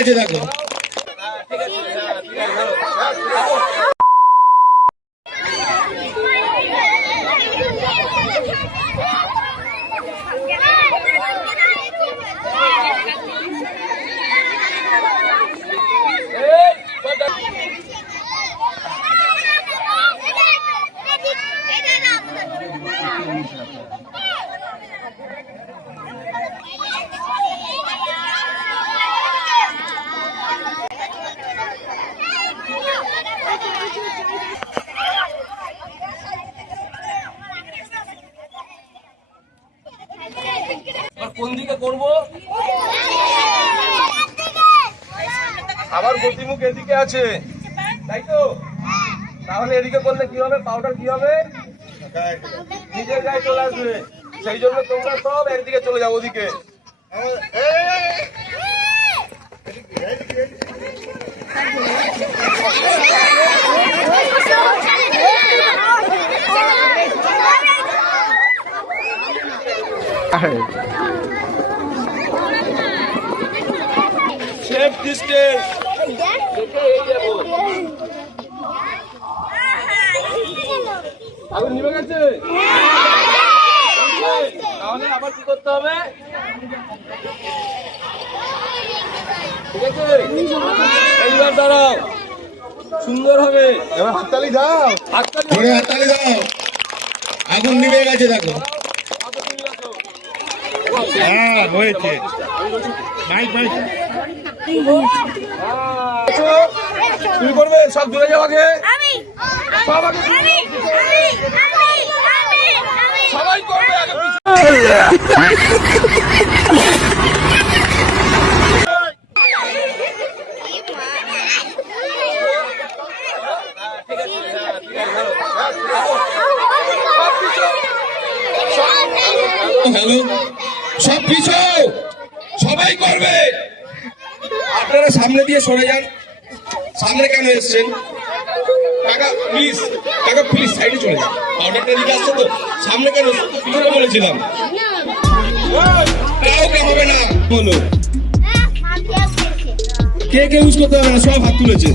গেছে দেখো। কোন দিকে করবো? আবার গতিমুখ এদিকে আছে, তাই তো? তাহলে এদিকে করলে কি হবে? পাউডার কি হবে? নিজের গায়ে চলে আসবে। সেই জন্য তোমরা সব একদিকে চলে যাও, ওদিকে। সেফ ডিস্টেন্স আগুন নিভে গেছে। তাহলে আবার কি করতে হবে? ঠিক আছে, এইবার দাঁড়াও, সুন্দর হবে। এবার হাততালি দাও, হাততালি দাও। আগুন নিভে গেছে দেখো। হ্যাঁ হয়েছে। তুমি করবে, সব দূরে যাও আগে, সব আগে, সবাই করবে আগে। হ্যালো, সব পিছাও, সবাই করবে। আপনারা সামনে দিয়ে সরে যান। সামনে কেন এসছেন? কাকা প্লিজ, কাকা প্লিজ সাইডে চলে যান। পাউডারটা দিকে আসছে তো, সামনে কেন? পিছনে বলেছিলাম। কাউকে হবে না বলো। কে কে ইউজ করতে হবে না, সব হাত তুলেছে।